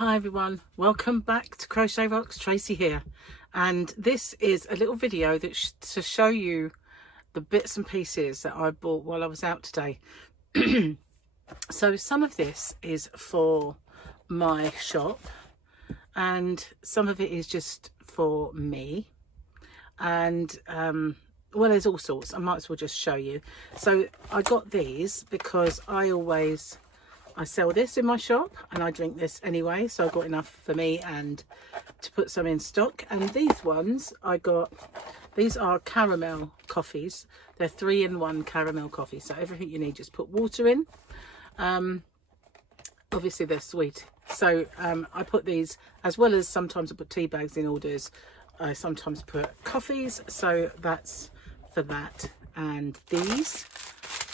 Hi everyone, welcome back to Crochet Rocks. Tracy here, and this is a little video that to show you the bits and pieces that I bought while I was out today. So some of this is for my shop and some of it is just for me, and well, there's all sorts. I might as well just show you. So I got these because I sell this in my shop and I drink this anyway, so I got enough for me and to put some in stock. And these ones I got, these are caramel coffees. They're 3-in-1 caramel coffee, so everything you need, just put water in. Obviously they're sweet, so I put these, as well as sometimes I put tea bags in orders. I sometimes put coffees, so that's for that. And these,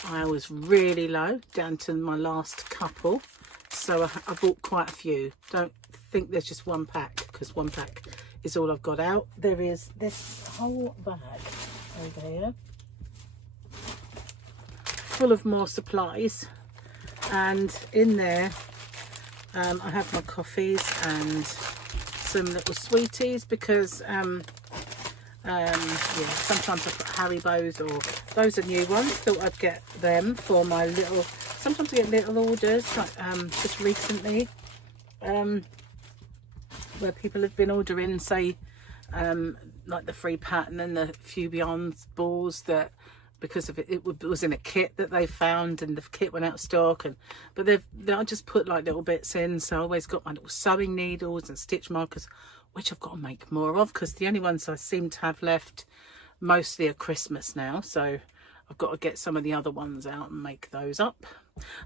I was really low, down to my last couple, so I bought quite a few. Don't think there's just one pack, because one pack is all I've got out. There is this whole bag over here full of more supplies, and in there I have my coffees and some little sweeties, because yeah, sometimes I put Haribos, or those are new ones. Thought I'd get them for my little, sometimes I get little orders, like just recently, where people have been ordering, say, like the free pattern and the few beyond balls, that because of it was in a kit that they found, and the kit went out of stock, and but they'll just put like little bits in. So I always got my little sewing needles and stitch markers, which I've got to make more of, because the only ones I seem to have left mostly are Christmas now, so I've got to get some of the other ones out and make those up.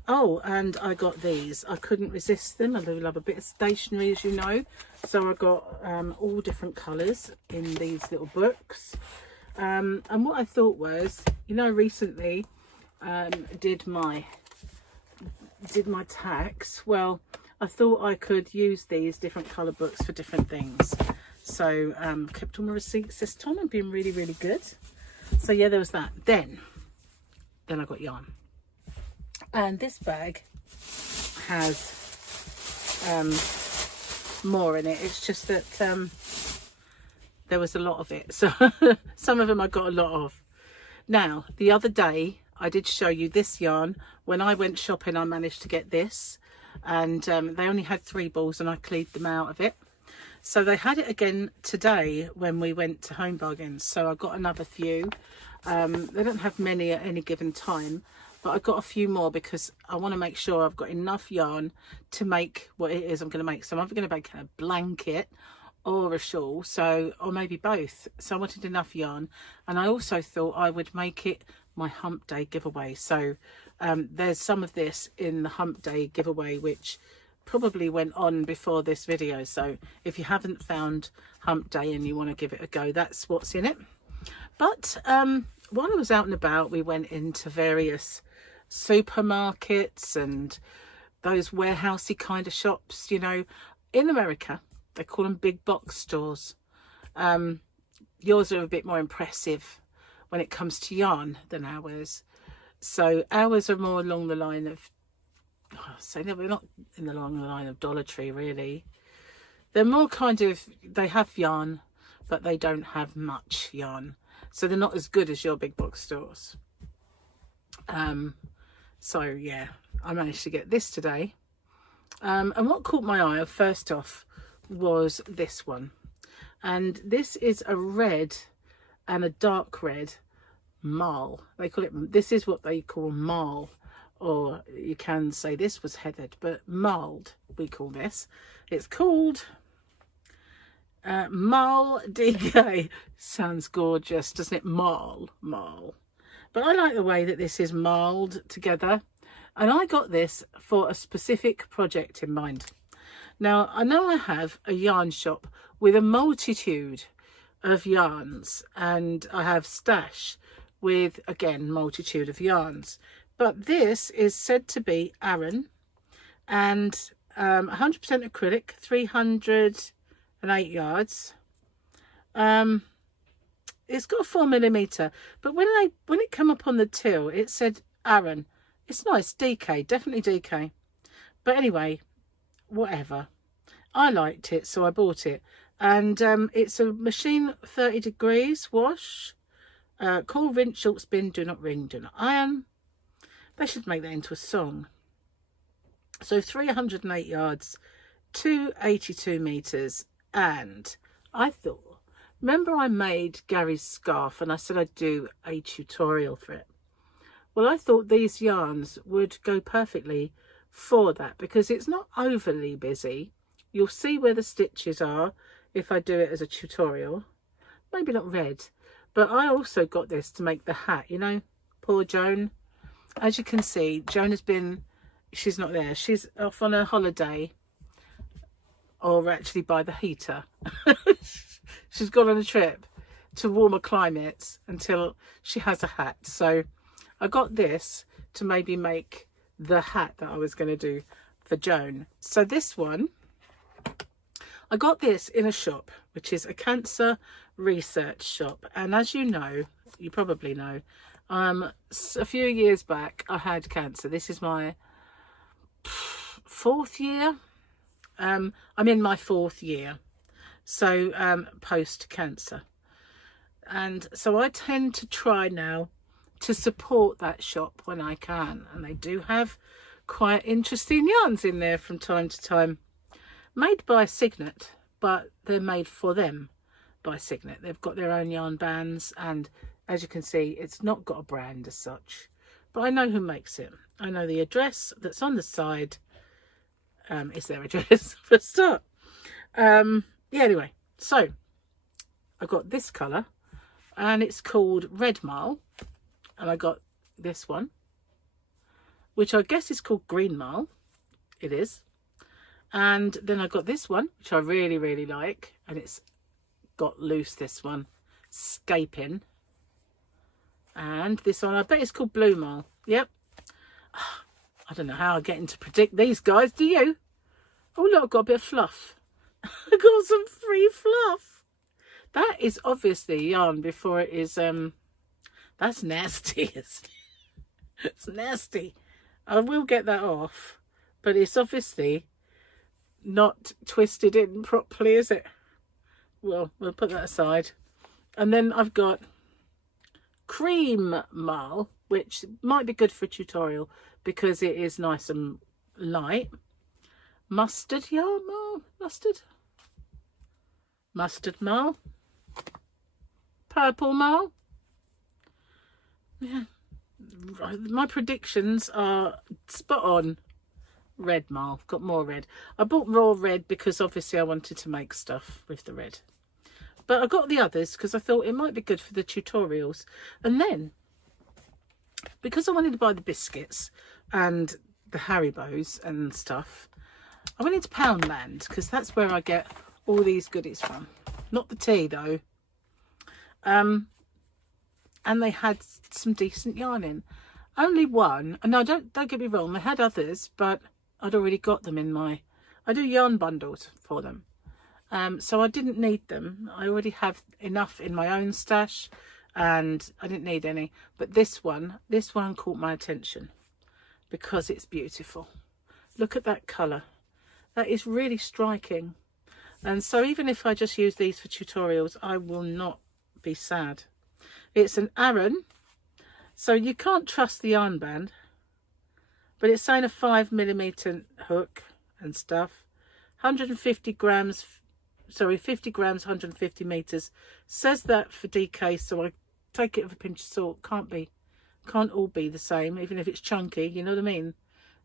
Oh, and I got these. I couldn't resist them. I do love a bit of stationery, as you know, so I got all different colours in these little books. And what I thought was, you know, recently did my tax. Well, I thought I could use these different colour books for different things. So kept all my receipts this time and been really, really good. So yeah, there was that. Then I got yarn. And this bag has more in it. It's just that there was a lot of it. So some of them I got a lot of. Now, the other day I did show you this yarn. When I went shopping, I managed to get this. And they only had 3 balls and I cleaned them out of it. So they had it again today when we went to Home Bargains, so I got another few. They don't have many at any given time, but I got a few more because I want to make sure I've got enough yarn to make what it is I'm going to make. So I'm either going to make a blanket or a shawl, so, or maybe both. So I wanted enough yarn, and I also thought I would make it my hump day giveaway. So there's some of this in the hump day giveaway, which probably went on before this video. So if you haven't found hump day and you want to give it a go, that's what's in it. But while I was out and about, we went into various supermarkets and those warehousey kind of shops. You know, in America they call them big box stores. Yours are a bit more impressive when it comes to yarn than ours. So ours are more along the line of, so no, we're not along the line of Dollar Tree really. They're more kind of, they have yarn, but they don't have much yarn. So they're not as good as your big box stores. So yeah, I managed to get this today. And what caught my eye first off was this one. And this is a red and a dark red marl. They call it, this is what they call marl, or you can say this was heathered, but marled we call this. It's called marl DK. Sounds gorgeous, doesn't it? Marl. But I like the way that this is marled together, and I got this for a specific project in mind. Now, I know I have a yarn shop with a multitude of yarns, and I have stash with, again, multitude of yarns. But this is said to be Aran, and 100% acrylic, 308 yards. It's got a 4mm, but when it come up on the till, it said Aran. It's nice, DK, definitely DK. But anyway, whatever. I liked it, so I bought it. And it's a machine 30 degrees wash. Cool, rinse, short spin, do not wring, do not iron. They should make that into a song. So 308 yards, 282 meters. And I thought, remember I made Gary's scarf and I said I'd do a tutorial for it. Well, I thought these yarns would go perfectly for that because it's not overly busy. You'll see where the stitches are if I do it as a tutorial. Maybe not red, but I also got this to make the hat, you know, poor Joan. As you can see, Joan has been, she's not there. She's off on a holiday, or actually by the heater. She's gone on a trip to warmer climates until she has a hat. So I got this to maybe make the hat that I was going to do for Joan. So this one, I got this in a shop, which is a cancer research shop. And as you know, you probably know, a few years back, I had cancer. This is my 4th year. I'm in my 4th year. So post cancer. And so I tend to try now to support that shop when I can. And they do have quite interesting yarns in there from time to time. Made by Signet, but they're made for them by Signet. They've got their own yarn bands, and as you can see, it's not got a brand as such. But I know who makes it. I know the address that's on the side is their address for a start. Yeah, anyway, so I got this colour, and it's called Red Marl. And I got this one, which I guess is called Green Marl. It is. And then I got this one, which I really, really like. And it's got loose, this one. Scaping. And this one, I bet it's called Blue Marl. Yep. I don't know how I get into predict these guys, do you? Oh, look, I've got a bit of fluff. I got some free fluff. That is obviously yarn before it is... That's nasty, isn't it? It's nasty. I will get that off, but it's obviously not twisted in properly, is it? Well, we'll put that aside. And then I've got Cream Marl, which might be good for a tutorial because it is nice and light. Mustard yarn marl, mustard marl, purple marl. Yeah, my predictions are spot on. Red marl, got more red. I bought raw red because obviously I wanted to make stuff with the red. But I got the others because I thought it might be good for the tutorials. And then, because I wanted to buy the biscuits and the Haribos and stuff, I went into Poundland because that's where I get all these goodies from. Not the tea though. And they had some decent yarn in. Only one, and no, don't get me wrong, they had others, but I'd already got them in my, I do yarn bundles for them. So I didn't need them. I already have enough in my own stash and I didn't need any. But this one caught my attention because it's beautiful. Look at that colour. That is really striking. And so even if I just use these for tutorials, I will not be sad. It's an Aran, so you can't trust the yarn band, but it's saying a 5mm hook and stuff. 150 grams, sorry, 50 grams, 150 meters. Says that for DK, so I take it with a pinch of salt. Can't all be the same, even if it's chunky, you know what I mean?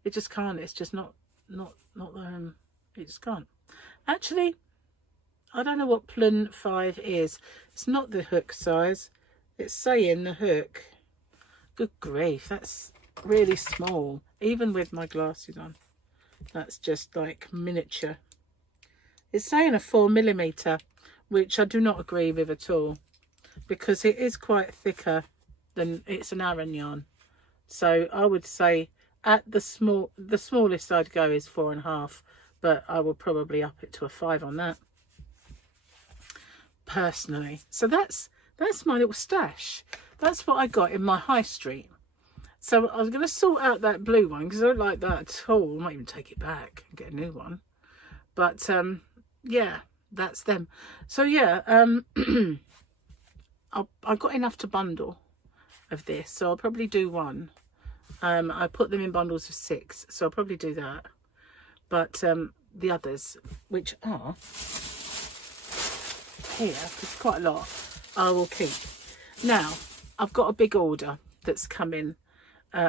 It just can't, it's just not, it just can't. Actually, I don't know what Plun 5 is. It's not the hook size. It's saying the hook. Good grief, that's really small. Even with my glasses on. That's just like miniature. It's saying a 4mm, which I do not agree with at all. Because it is quite thicker than, it's an Aran yarn. So I would say at the smallest I'd go is 4.5. But I will probably up it to a 5 on that. Personally. So that's my little stash. That's what I got in my high street. So I was going to sort out that blue one because I don't like that at all. I might even take it back and get a new one. But yeah, that's them. So yeah, I've got enough to bundle of this, so I'll probably do one. I put them in bundles of 6, so I'll probably do that. But the others, which are here, there's quite a lot, I will keep. Now, I've got a big order that's coming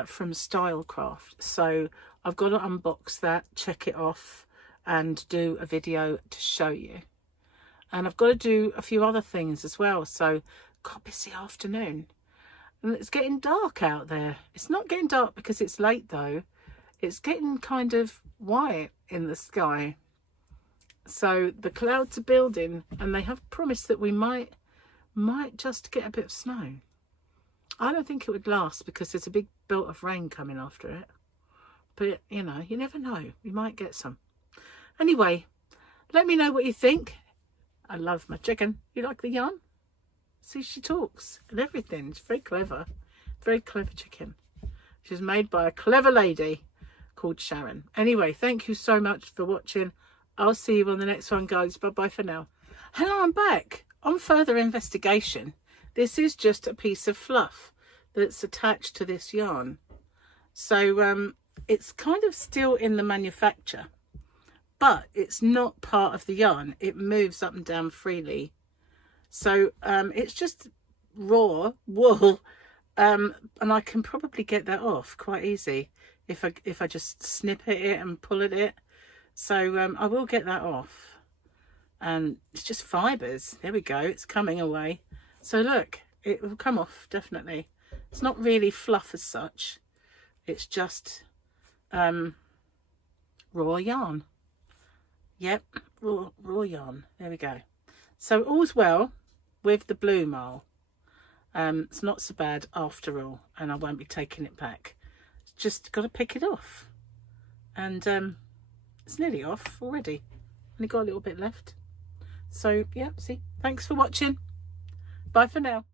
from Stylecraft, so I've got to unbox that, check it off, and do a video to show you. And I've got to do a few other things as well, so got a busy afternoon. And it's getting dark out there. It's not getting dark because it's late though. It's getting kind of white in the sky. So the clouds are building, and they have promised that we might just get a bit of snow. I don't think it would last because there's a big belt of rain coming after it. But, you know, you never know. We might get some. Anyway, let me know what you think. I love my chicken. You like the yarn? See, she talks and everything. She's very clever. Very clever chicken. She's made by a clever lady called Sharon. Anyway, thank you so much for watching. I'll see you on the next one, guys. Bye-bye for now. Hello, I'm back. On further investigation, this is just a piece of fluff that's attached to this yarn. So it's kind of still in the manufacture, but it's not part of the yarn. It moves up and down freely. So it's just raw wool, and I can probably get that off quite easy if I just snip at it and pull at it. So I will get that off. And it's just fibres. There we go. It's coming away. So look, it will come off definitely. It's not really fluff as such. It's just raw yarn. Yep, raw yarn. There we go. So all's well with the blue marl. It's not so bad after all, and I won't be taking it back. Just got to pick it off, and it's nearly off already. Only got a little bit left. So yeah, see, thanks for watching. Bye for now.